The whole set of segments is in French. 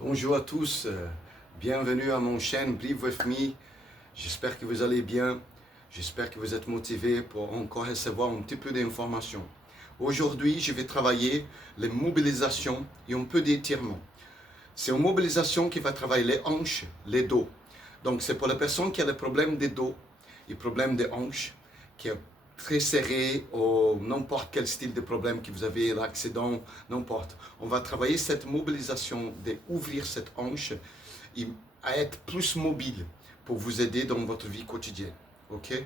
Bonjour à tous, bienvenue à mon chaîne Breathe With Me. J'espère que vous allez bien, j'espère que vous êtes motivés pour encore recevoir un petit peu d'informations. Aujourd'hui, je vais travailler les mobilisations et un peu d'étirement. C'est une mobilisation qui va travailler les hanches, les dos. Donc c'est pour la personne qui a le problème des dos et problème des hanches, qui est très serré ou n'importe quel style de problème que vous avez, l'accident, n'importe. On va travailler cette mobilisation d'ouvrir cette hanche et à être plus mobile pour vous aider dans votre vie quotidienne. Ok?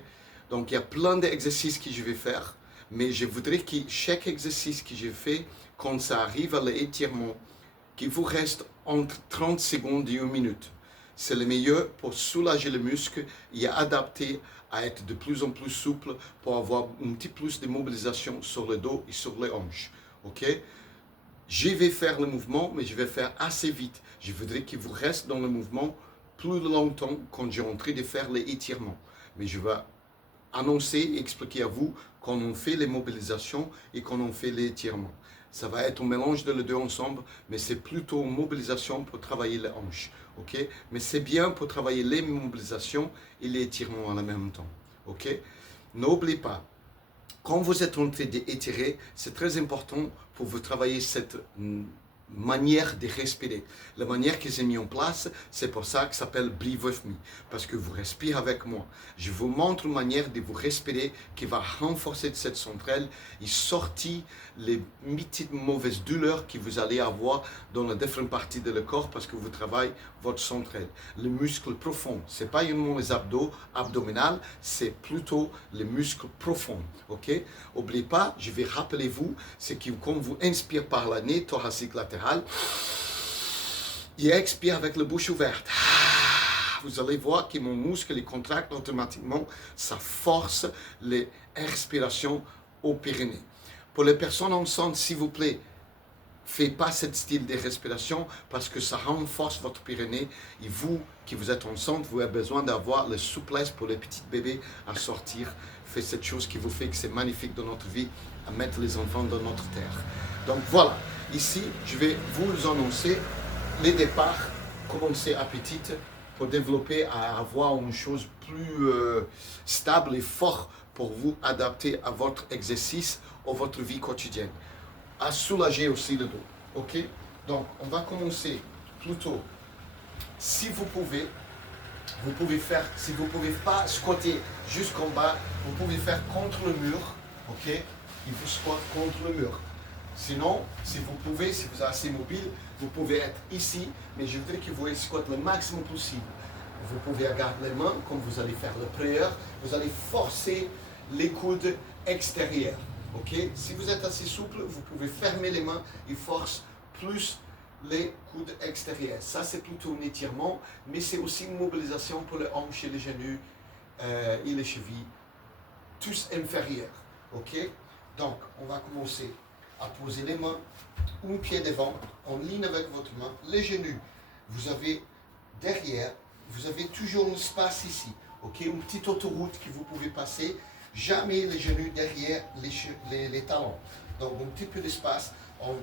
Donc il y a plein d'exercices que je vais faire, mais je voudrais que chaque exercice que je fais, quand ça arrive à l'étirement, qu'il vous reste entre 30 secondes et 1 minute. C'est le meilleur pour soulager le muscle et adapter à être de plus en plus souple pour avoir un petit plus de mobilisation sur le dos et sur les hanches. Ok? Je vais faire le mouvement, mais je vais faire assez vite. Je voudrais qu'il vous reste dans le mouvement plus longtemps quand j'ai en train de faire les étirements. Mais je vais annoncer et expliquer à vous quand on fait les mobilisations et quand on fait les étirements. Ça va être un mélange de les deux ensemble, mais c'est plutôt une mobilisation pour travailler les hanches. Ok? Mais c'est bien pour travailler les mobilisations et les étirements en même temps. Ok? N'oubliez pas, quand vous êtes en train d'étirer, c'est très important pour vous travailler cette manière de respirer. La manière que j'ai mis en place, c'est pour ça que ça s'appelle Breathe With Me, parce que vous respirez avec moi. Je vous montre une manière de vous respirer qui va renforcer cette centrale et sortir les petites mauvaises douleurs que vous allez avoir dans les différentes parties de le corps parce que vous travaillez votre centrale. Le muscle profond, c'est pas uniquement les abdos, abdominales, c'est plutôt les muscles profonds. Ok? N'oubliez pas, je vais rappeler vous, c'est que quand vous inspirez par la nez thoracique latérale, et expire avec la bouche ouverte. Vous allez voir que mon muscle il contracte automatiquement, ça force les respirations au périnée. Pour les personnes enceintes, s'il vous plaît, faites pas ce style de respiration parce que ça renforce votre périnée et vous, qui vous êtes enceinte, vous avez besoin d'avoir la souplesse pour les petits bébés à sortir. Faites cette chose qui vous fait que c'est magnifique dans notre vie, à mettre les enfants dans notre terre. Donc voilà, ici, je vais vous annoncer les départs, commencer à petite pour développer, à avoir une chose plus stable et forte pour vous adapter à votre exercice ou votre vie quotidienne. À soulager aussi le dos. Ok? Donc, on va commencer plutôt. Si vous pouvez faire, si vous ne pouvez pas squatter jusqu'en bas, vous pouvez faire contre le mur. Ok? Il faut squatter contre le mur. Sinon, si vous pouvez, si vous êtes assez mobile, vous pouvez être ici, mais je voudrais que vous squattez le maximum possible. Vous pouvez garder les mains, comme vous allez faire la prière, vous allez forcer les coudes extérieurs. Ok? Si vous êtes assez souple, vous pouvez fermer les mains et forcer plus les coudes extérieurs. Ça, c'est plutôt un étirement, mais c'est aussi une mobilisation pour les hanches et les genoux et les chevilles, tous inférieurs. Ok? Donc, on va commencer à poser les mains, un pied devant, en ligne avec votre main, les genoux. Vous avez derrière, vous avez toujours un espace ici. Ok? Une petite autoroute que vous pouvez passer. Jamais les genoux derrière les talons. Donc un petit peu d'espace. On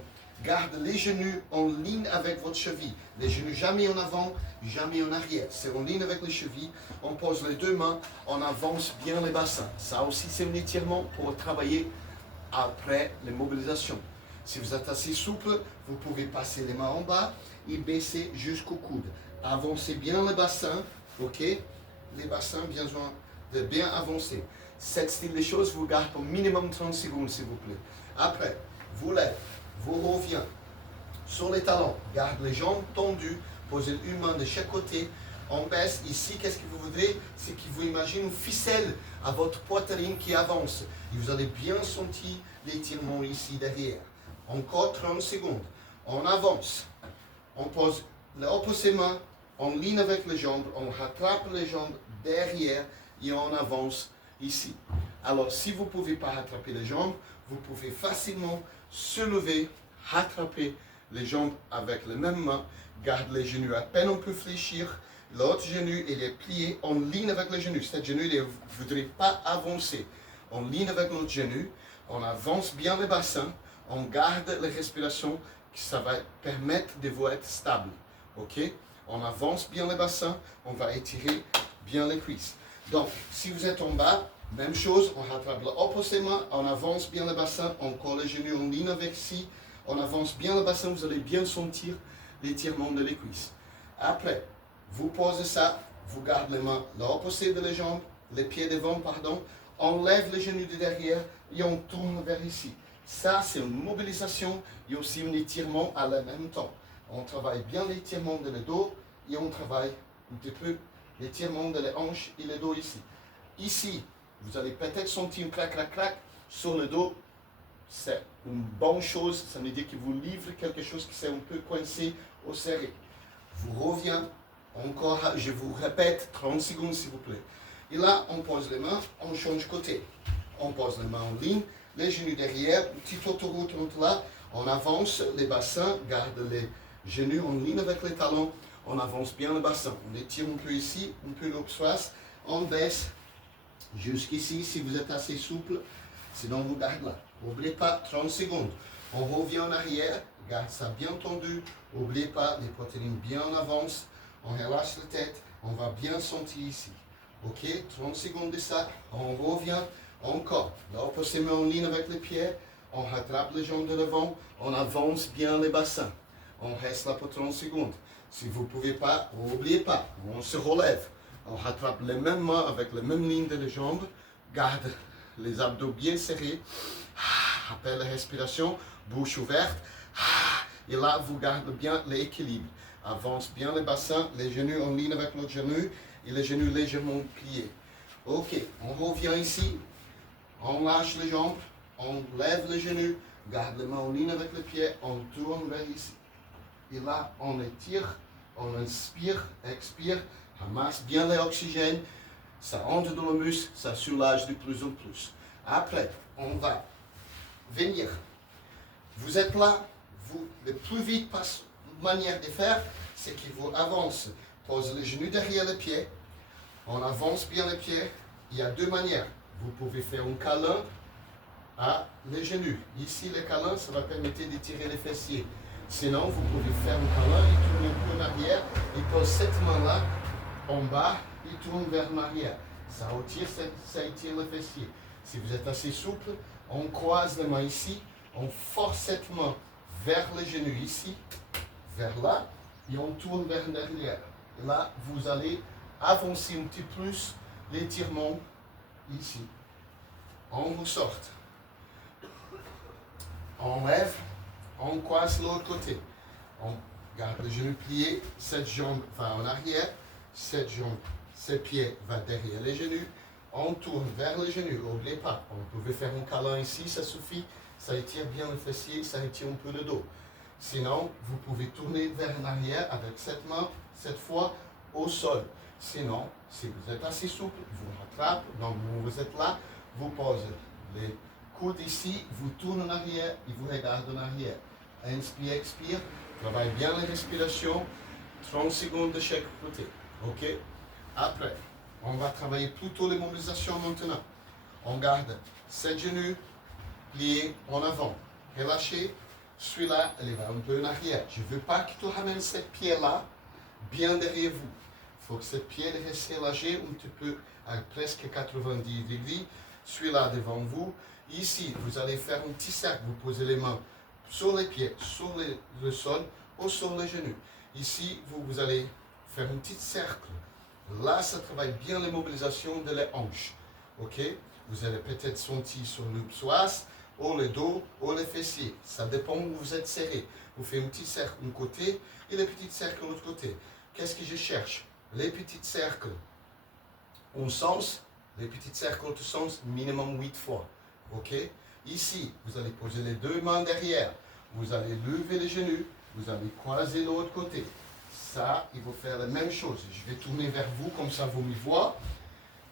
garde les genoux en ligne avec votre cheville. Les genoux jamais en avant, jamais en arrière. C'est en ligne avec les chevilles. On pose les deux mains, on avance bien les bassins. Ça aussi c'est un étirement pour travailler après les mobilisations. Si vous êtes assez souple, vous pouvez passer les mains en bas et baisser jusqu'au coude. Avancez bien le bassin, ok? Les bassins, besoin de bien avancer. Cette style de choses vous garde pour minimum 30 secondes, s'il vous plaît. Après, vous lèvez, vous revenez sur les talons, garde les jambes tendues, posez une main de chaque côté. On baisse ici, qu'est-ce que vous voudrez? C'est que vous imaginez une ficelle à votre poitrine qui avance. Et vous allez bien sentir l'étirement ici derrière. Encore 30 secondes. On avance. On pose l'opposé main en ligne avec les jambes. On rattrape les jambes derrière et on avance ici. Alors, si vous ne pouvez pas rattraper les jambes, vous pouvez facilement se lever, rattraper les jambes avec les mêmes mains, garde les genoux à peine on peut fléchir. L'autre genou, il est plié en ligne avec le genou. Cet genou, il ne voudrait pas avancer. En ligne avec notre genou, on avance bien le bassin, on garde la respiration, ça va permettre de vous être stable. Ok? On avance bien le bassin, on va étirer bien les cuisses. Donc, si vous êtes en bas, même chose, on rattrape l'opposé main, on avance bien le bassin, on colle les genoux en ligne avec ici, on avance bien le bassin, vous allez bien sentir l'étirement de les cuisses. Après, vous posez ça, vous gardez les mains l'opposé de les jambes, les pieds devant, pardon, on lève les genoux de derrière et on tourne vers ici. Ça, c'est une mobilisation et aussi un étirement à la même temps. On travaille bien l'étirement de le dos et on travaille un petit peu l'étirement de les hanches et le dos ici. Ici, vous allez peut-être sentir un clac, clac, clac sur le dos. C'est une bonne chose, ça veut dire que vous livrez quelque chose qui s'est un peu coincé ou serré. Vous revenez, encore, je vous répète, 30 secondes s'il vous plaît. Et là, on pose les mains, on change côté. On pose les mains en ligne, les genoux derrière, petite autoroute entre là, on avance les bassins, garde les genoux en ligne avec les talons, on avance bien le bassin. On étire un peu ici, un peu le psoas, on baisse jusqu'ici si vous êtes assez souple, sinon vous gardez là. N'oubliez pas, 30 secondes. On revient en arrière, garde ça bien tendu, n'oubliez pas les poitrines bien en avance, on relâche la tête, on va bien sentir ici. Ok, 30 secondes de ça, on revient encore. Là, on peut se mettre en ligne avec les pieds, on rattrape les jambes de devant, on avance bien les bassins. On reste là pour 30 secondes. Si vous ne pouvez pas, n'oubliez pas, on se relève. On rattrape les mêmes mains avec les mêmes lignes de jambes, garde les abdos bien serrés, appelle la respiration, bouche ouverte, et là vous gardez bien l'équilibre. Avance bien les bassins, les genoux en ligne avec l'autre genou et les genoux légèrement pliés. Ok, on revient ici, on lâche les jambes, on lève les genoux, garde les mains en ligne avec les pieds, on tourne vers ici. Et là, on étire, on inspire, expire, ramasse bien l'oxygène, ça entre dans le muscle, ça soulage de plus en plus. Après, on va venir. Vous êtes là, vous, le plus vite, manière de faire, c'est que vous avancez. Posez les genoux derrière les pieds, on avance bien les pieds. Il y a deux manières. Vous pouvez faire un câlin à les genoux. Ici, le câlin, ça va permettre d'étirer les fessiers. Sinon, vous pouvez faire un câlin et tourner un peu en arrière. Et pose cette main-là en bas et tourne vers l'arrière. Ça étire le fessier. Si vous êtes assez souple, on croise les mains ici, on force cette main vers les genoux ici, vers là, et on tourne vers l'arrière. Là, vous allez avancer un petit peu plus l'étirement ici. On ressort. On lève, on croise l'autre côté. On garde les genoux pliés, cette jambe va en arrière, cette jambe, ses pieds va derrière les genoux. On tourne vers les genoux, n'oubliez pas, on pouvait faire un câlin ici, ça suffit, ça étire bien le fessier, ça étire un peu le dos. Sinon, vous pouvez tourner vers l'arrière avec cette main, cette fois au sol. Sinon, si vous êtes assez souple, vous rattrapez, donc vous êtes là, vous posez les coudes ici, vous tournez en arrière et vous regardez en arrière. Inspire, expire, travaille bien la respiration, 30 secondes de chaque côté. Ok? Après, on va travailler plutôt les mobilisations maintenant. On garde 7 genoux pliés en avant. Relâchez. Celui-là, il va un peu en arrière. Je ne veux pas que tu ramènes ce pied-là bien derrière vous. Il faut que ce pied reste relâché un petit peu à presque 90 degrés. Celui-là devant vous. Ici, vous allez faire un petit cercle. Vous posez les mains sur les pieds, sur le sol ou sur les genoux. Ici, vous allez faire un petit cercle. Là, ça travaille bien les mobilisations de les hanches. Ok? Vous allez peut-être sentir sur le psoas, ou le dos, ou les fessiers. Ça dépend où vous êtes serré. Vous faites un petit cercle d'un côté et le petit cercle de l'autre côté. Qu'est-ce que je cherche? Les petits cercles un sens, les petits cercles l'autre sens, minimum 8 fois. Ok? Ici, vous allez poser les deux mains derrière. Vous allez lever les genoux. Vous allez croiser l'autre côté. Ça, il faut faire la même chose. Je vais tourner vers vous, comme ça vous me voyez.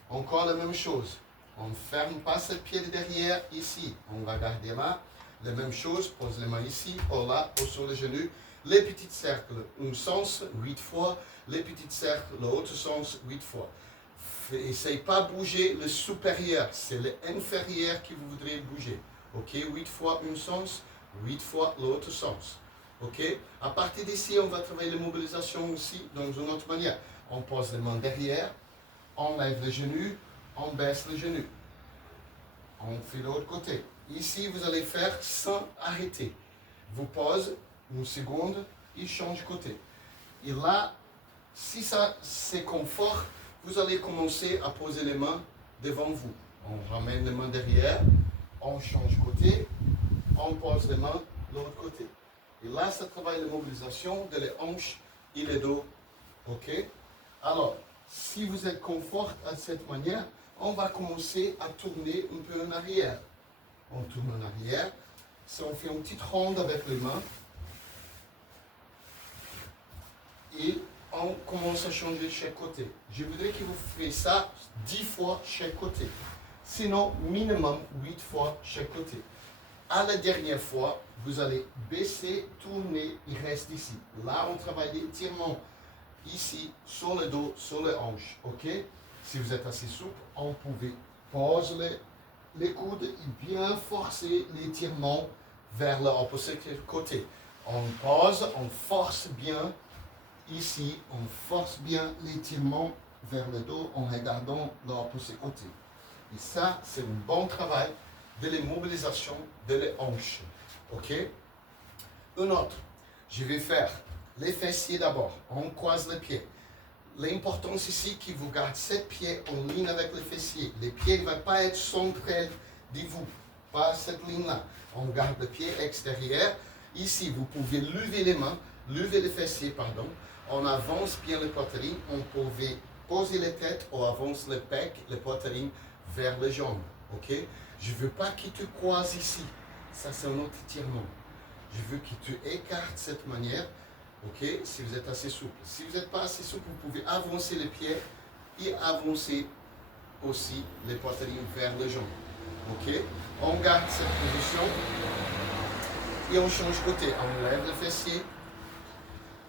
Encore la même chose. On ne ferme pas ce pied de derrière ici. On va garder là. La même chose, pose les mains ici, ou là, ou sur les genoux. Les petits cercles, un sens, 8 fois. Les petits cercles, l'autre sens, 8 fois. Essayez pas de bouger le supérieur. C'est l'inférieur que vous voudrez bouger. Ok, 8 fois un sens, 8 fois l'autre sens. Ok? À partir d'ici, on va travailler l'immobilisation aussi dans une autre manière. On pose les mains derrière, on lève les genoux, on baisse les genoux. On fait l'autre côté. Ici, vous allez faire sans arrêter. Vous posez une seconde et change côté. Et là, si ça c'est confort, vous allez commencer à poser les mains devant vous. On ramène les mains derrière, on change côté, on pose les mains de l'autre côté. Et là, ça travaille la mobilisation de les hanches et les dos. Ok? Alors, si vous êtes confort à cette manière, on va commencer à tourner un peu en arrière. On tourne en arrière. Si on fait une petite ronde avec les mains. Et on commence à changer de chaque côté. Je voudrais que vous fassiez ça 10 fois chaque côté. Sinon, minimum 8 fois chaque côté. À la dernière fois, vous allez baisser, tourner et rester ici. Là, on travaille l'étirement ici, sur le dos, sur les hanches. Ok? Si vous êtes assez souple, on pouvait poser les coudes et bien forcer l'étirement vers l'opposé côté. On pose, on force bien ici, on force bien l'étirement vers le dos en regardant l'opposé côté. Et ça, c'est un bon travail de l'immobilisation de les hanches. Ok? Un autre, je vais faire les fessiers d'abord. On croise les pieds. L'importance ici, que vous gardez 7 pieds en ligne avec les fessiers. Les pieds ne vont pas être centrés de vous. Pas cette ligne-là. On garde le pied extérieur. Ici, vous pouvez lever les mains, lever les fessiers, pardon. On avance bien les poitrines. On pouvait poser les têtes ou avance les pecs, les poitrines vers les jambes. Ok? Je ne veux pas que tu croises ici. Ça, c'est un autre étirement. Je veux que tu écartes cette manière. Ok, si vous êtes assez souple. Si vous n'êtes pas assez souple, vous pouvez avancer les pieds et avancer aussi les poitrines vers les jambes. Ok, on garde cette position et on change côté. On lève le fessier,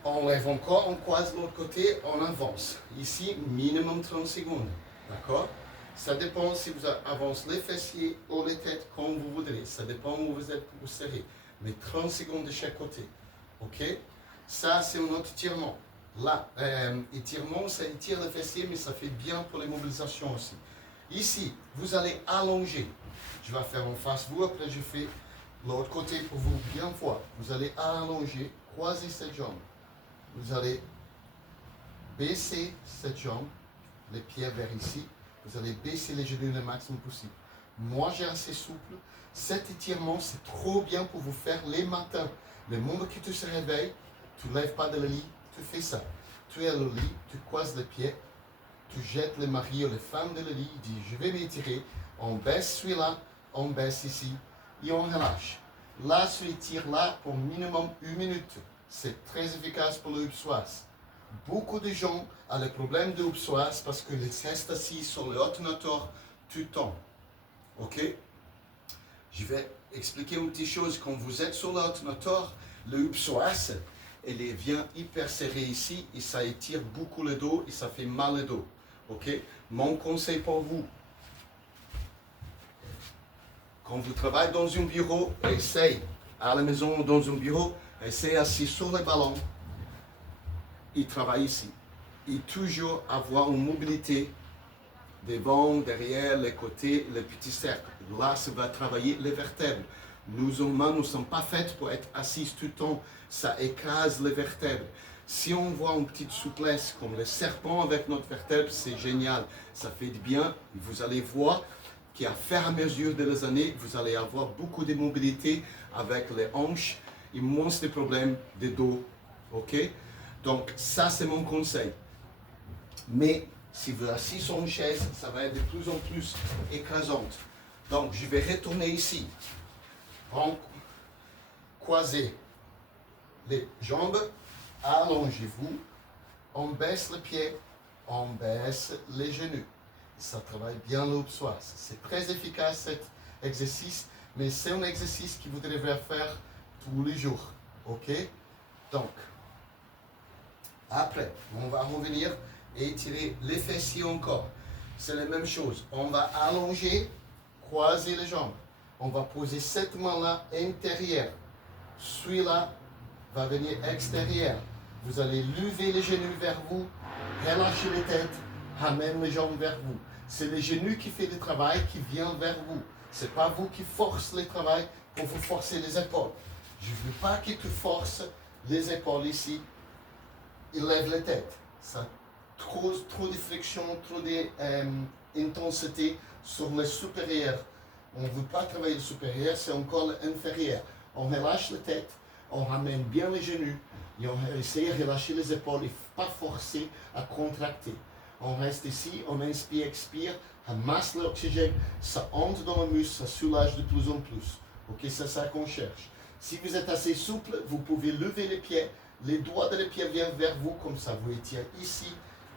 on lève encore, on croise l'autre côté, on avance. Ici, minimum 30 secondes. D'accord? Ça dépend si vous avancez les fessiers ou les têtes comme vous voudrez. Ça dépend où vous êtes pour vous serrer. Mais 30 secondes de chaque côté. Ok? Ça, c'est un autre étirement. Là, étirement, ça étire le fessier, mais ça fait bien pour les mobilisations aussi. Ici, vous allez allonger. Je vais faire en face vous, après je fais l'autre côté pour vous bien voir. Vous allez allonger, croiser cette jambe. Vous allez baisser cette jambe, les pieds vers ici. Vous allez baisser les genoux le maximum possible. Moi, j'ai assez souple. Cet étirement, c'est trop bien pour vous faire les matins. Le moment que tu te réveilles, tu ne lèves pas de le lit, tu fais ça. Tu es au lit, tu croises les pieds, tu jettes les maris ou les femmes de le lit, dis je vais m'étirer, on baisse celui-là, on baisse ici et on relâche. Là, tu étires là pour minimum 1 minute. C'est très efficace pour le psoas. Beaucoup de gens ont le problème de psoas parce que les restent assis sur le ordinateur tout le temps. Ok? Je vais expliquer une petite chose. Quand vous êtes sur l'ordinateur, le psoas, il vient hyper serré ici et ça étire beaucoup le dos et ça fait mal le dos. Ok? Mon conseil pour vous, quand vous travaillez dans un bureau, essayez à la maison ou dans un bureau, essayez assis sur le ballon et travaillez ici. Et toujours avoir une mobilité devant, derrière, les côtés, les petits cercles. Là, ça va travailler les vertèbres. Nous humains ne sommes pas faits pour être assis tout le temps. Ça écrase les vertèbres. Si on voit une petite souplesse comme le serpent avec notre vertèbre, c'est génial. Ça fait du bien. Vous allez voir qu'à faire à mesure des années, vous allez avoir beaucoup de mobilité avec les hanches et moins de problèmes de dos. Ok? Donc, ça, c'est mon conseil. Mais si vous êtes assis sur une chaise, ça va être de plus en plus écrasante. Donc, je vais retourner ici. On croisez les jambes, allongez-vous, on baisse les pieds, on baisse les genoux. Ça travaille bien le psoas. C'est très efficace cet exercice, mais c'est un exercice que vous devez faire tous les jours. Ok? Donc, après, on va revenir et étirer les fessiers encore. C'est la même chose. On va allonger, croiser les jambes. On va poser cette main-là intérieure. Celui-là va venir extérieur. Vous allez lever les genoux vers vous, relâchez les têtes, ramène les jambes vers vous. C'est les genoux qui fait le travail, qui vient vers vous. Ce n'est pas vous qui forcez le travail pour vous forcer les épaules. Je ne veux pas que tu forces les épaules ici. Il lève la tête. Ça trop de friction, trop d'intensité sur le supérieur. On ne veut pas travailler le supérieur, c'est encore l'inférieur. On relâche la tête, on ramène bien les genoux et on essaie de relâcher les épaules et pas forcer à contracter. On reste ici, on inspire, expire, on masse l'oxygène, ça entre dans le muscle, ça soulage de plus en plus. Ok, c'est ça qu'on cherche. Si vous êtes assez souple, vous pouvez lever les pieds, les doigts de les pieds viennent vers vous, comme ça vous étirez ici,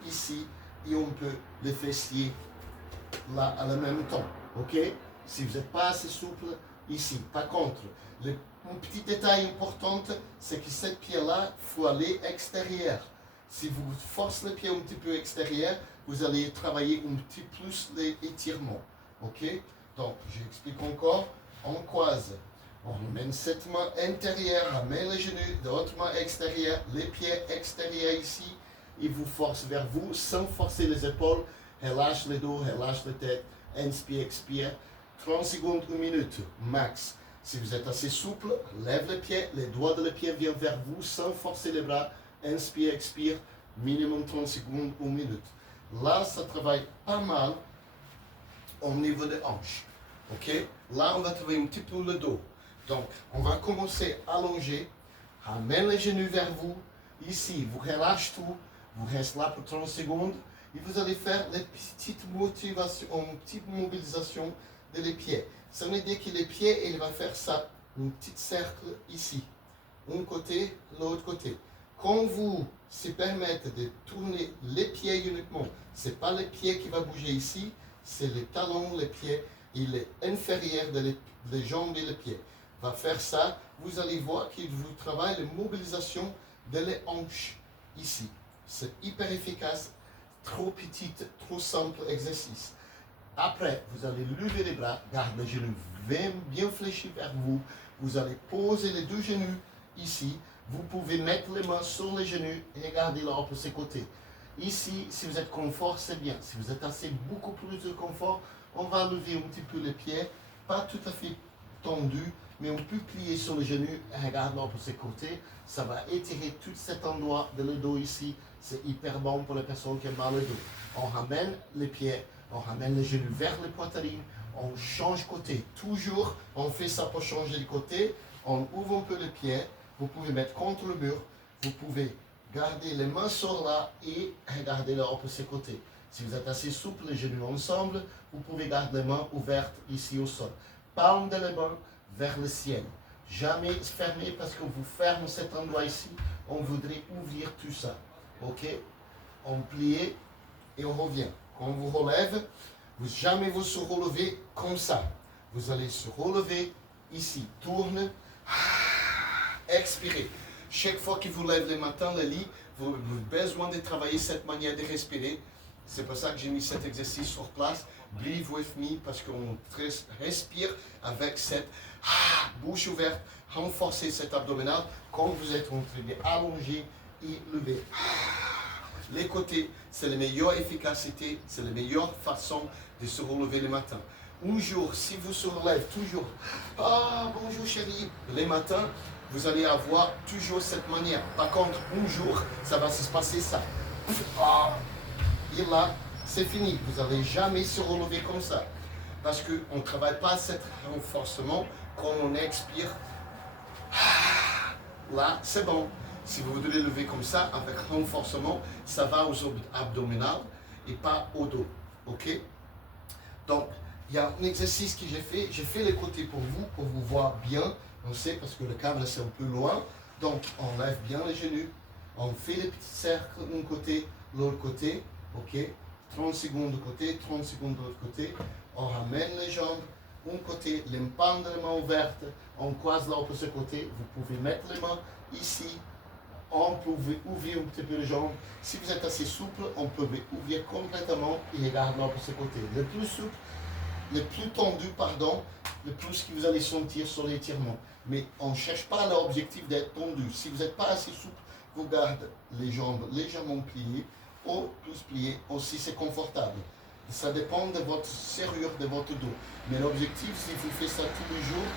ici, et on peut les fessiers là à la même temps. Ok? Si vous n'êtes pas assez souple, ici. Par contre, un petit détail important, c'est que cette pied-là, il faut aller extérieur. Si vous forcez le pied un petit peu extérieur, vous allez travailler un petit plus l'étirement. Ok? Donc, j'explique encore. On croise. On ramène cette main intérieure, ramène les genoux, l'autre main extérieure, les pieds extérieurs ici. Et vous force vers vous sans forcer les épaules. Relâche le dos, relâche la tête. Inspire, expire. 30 secondes, 1 minute, max. Si vous êtes assez souple, lève les pieds, les doigts de les pieds viennent vers vous sans forcer les bras. Inspire, expire, minimum 30 secondes, 1 minute. Là, ça travaille pas mal au niveau des hanches. Ok? Là, on va travailler un petit peu le dos. Donc, on va commencer à allonger. Ramène les genoux vers vous. Ici, vous relâchez tout. Vous restez là pour 30 secondes. Et vous allez faire des petites motivations, une petite mobilisation de les pieds. Ça veut dire que les pieds, il va faire ça. Un petit cercle ici. Un côté, l'autre côté. Quand vous se permettez de tourner les pieds uniquement, ce n'est pas les pieds qui vont bouger ici, c'est les talons, les pieds et l'inférieur des jambes et les pieds. Va faire ça, vous allez voir qu'il vous travaille la mobilisation de les hanches ici. C'est hyper efficace, trop petite, trop simple exercice. Après, vous allez lever les bras, gardez les genoux bien fléchis vers vous. Vous allez poser les deux genoux ici. Vous pouvez mettre les mains sur les genoux et regarder là pour ces côtés. Ici, si vous êtes confort, c'est bien. Si vous êtes assez beaucoup plus de confort, on va lever un petit peu les pieds, pas tout à fait tendu, mais on peut plier sur les genoux et regarder là pour ces côtés. Ça va étirer tout cet endroit de le dos ici. C'est hyper bon pour les personnes qui ont mal au dos. On ramène les pieds, on ramène les genoux vers les poitrines, on change côté. Toujours, on fait ça pour changer de côté. On ouvre un peu les pieds. Vous pouvez mettre contre le mur. Vous pouvez garder les mains sur là et regarder là pour ces côtés. Si vous êtes assez souple, les genoux ensemble, vous pouvez garder les mains ouvertes ici au sol. Palme de la main vers le ciel. Jamais fermé parce que vous fermez cet endroit ici. On voudrait ouvrir tout ça. Ok? On plie et on revient. Quand on vous relève, jamais vous se relevez comme ça. Vous allez se relever ici. Tourne. Expirez. Chaque fois que vous lèvez le matin, le lit, vous avez besoin de travailler cette manière de respirer. C'est pour ça que j'ai mis cet exercice sur place. Breathe with me, parce qu'on respire avec cette bouche ouverte, renforcer cet abdominal quand vous êtes en train d'allonger et lever. Les côtés, c'est la meilleure efficacité, c'est la meilleure façon de se relever le matin. Un jour, si vous se relevez toujours, bonjour chérie, les matins, vous allez avoir toujours cette manière. Par contre, un jour, ça va se passer ça. Et là, c'est fini. Vous n'allez jamais se relever comme ça. Parce qu'on ne travaille pas cet renforcement quand on expire. Là, c'est bon. Si vous voulez lever comme ça, avec renforcement, ça va aux abdominales et pas au dos. Ok? Donc, il y a un exercice que j'ai fait les côtés pour vous voir bien. On sait parce que le câble c'est un peu loin. Donc, on lève bien les genoux. On fait les petits cercles d'un côté, l'autre côté. Ok? 30 secondes de côté, 30 secondes de l'autre côté. On ramène les jambes. Un côté, les palmes de la main ouvertes. On croise là pour ce côté. Vous pouvez mettre les mains ici. On peut ouvrir un petit peu les jambes. Si vous êtes assez souple, on peut ouvrir complètement et regarder là pour ce côté. Le plus souple, le plus tendu, pardon, le plus que vous allez sentir sur l'étirement. Mais on ne cherche pas l'objectif d'être tendu. Si vous n'êtes pas assez souple, vous gardez les jambes légèrement pliées ou plus pliées, aussi c'est confortable. Ça dépend de votre serrure, de votre dos. Mais l'objectif, si vous faites ça tous les jours,